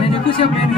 నేను ఎక్కువసేపు లేను.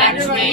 Lexmi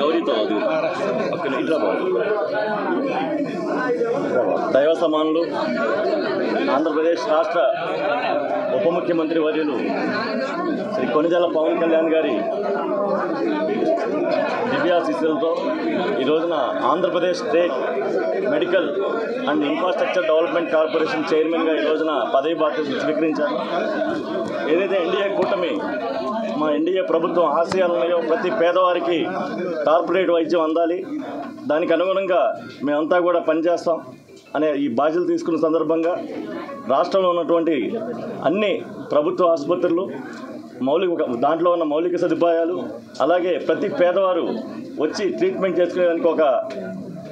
గౌరీతో ఇట్లా దైవ సమానులు ఆంధ్రప్రదేశ్ రాష్ట్ర ఉప ముఖ్యమంత్రి వర్యులు శ్రీ కొణిదెల పవన్ కళ్యాణ్ గారి దివ్యాశీస్సులతో ఈ రోజున Andhra Pradesh state medical and infrastructure development corporation చైర్మన్గా ఈ రోజున పదవి బాధ్యతలు స్వీకరించారు. ఏదైతే ఎన్డీఏ కూటమి మా ఎన్డీఏ ప్రభుత్వం ఆశయాలు ఉన్నాయో ప్రతి పేదవారికి కార్పొరేట్ వైద్యం అందాలి, దానికి అనుగుణంగా మేమంతా కూడా పనిచేస్తాం అనే ఈ బాధ్యతలు తీసుకున్న సందర్భంగా రాష్ట్రంలో ఉన్నటువంటి అన్ని ప్రభుత్వ ఆసుపత్రులు దాంట్లో ఉన్న మౌలిక సదుపాయాలు అలాగే ప్రతి పేదవారు వచ్చి ట్రీట్మెంట్ చేసుకునేదానికి ఒక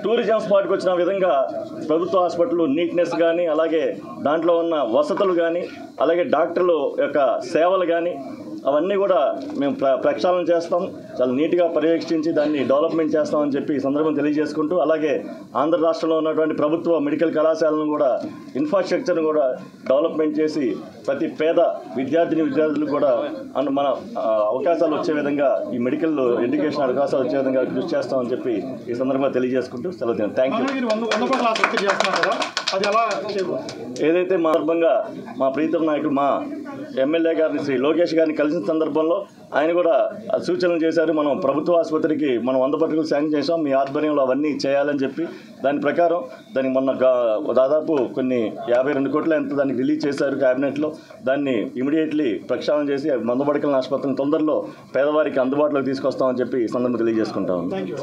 టూరిజం స్పాట్కి వచ్చిన విధంగా ప్రభుత్వ హాస్పిటల్ నీట్నెస్ కానీ అలాగే దాంట్లో ఉన్న వసతులు కానీ అలాగే డాక్టర్లు యొక్క సేవలు కానీ అవన్నీ కూడా మేము ప్రక్షాళన చేస్తాం, చాలా నీట్గా పర్యవేక్షించి దాన్ని డెవలప్మెంట్ చేస్తామని చెప్పి ఈ సందర్భం తెలియజేసుకుంటూ అలాగే ఆంధ్ర రాష్ట్రంలో ఉన్నటువంటి ప్రభుత్వ మెడికల్ కళాశాలను కూడా ఇన్ఫ్రాస్ట్రక్చర్ను కూడా డెవలప్మెంట్ చేసి ప్రతి పేద విద్యార్థులకు కూడా మన అవకాశాలు వచ్చే విధంగా ఈ మెడికల్ ఎడ్యుకేషన్ అవకాశాలు వచ్చే విధంగా కృషి చేస్తామని చెప్పి ఈ సందర్భంగా తెలియజేసుకుంటూ సెలవు. Thank you. ఏదైతే మా సందర్భంగా మా ప్రీతం నాయకుడు మా ఎమ్మెల్యే గారిని శ్రీ లోకేష్ గారిని కలిసిన సందర్భంలో ఆయన కూడా సూచనలు చేశారు. మనం ప్రభుత్వ ఆసుపత్రికి మనం 100 పట్టుకులు శాంక్షన్ చేసాం, మీ ఆధ్వర్యంలో అవన్నీ చేయాలని చెప్పి దాని ప్రకారం దానికి మొన్న దాదాపు కొన్ని 52 కోట్ల ఎంత దానికి రిలీజ్ చేశారు క్యాబినెట్లో. దాన్ని ఇమీడియట్లీ ప్రక్షాళన చేసి 100 పడకల ఆసుపత్రిని తొందరలో పేదవారికి అందుబాటులోకి తీసుకొస్తామని చెప్పి ఈ సందర్భంగా తెలియజేసుకుంటాం. Thank you.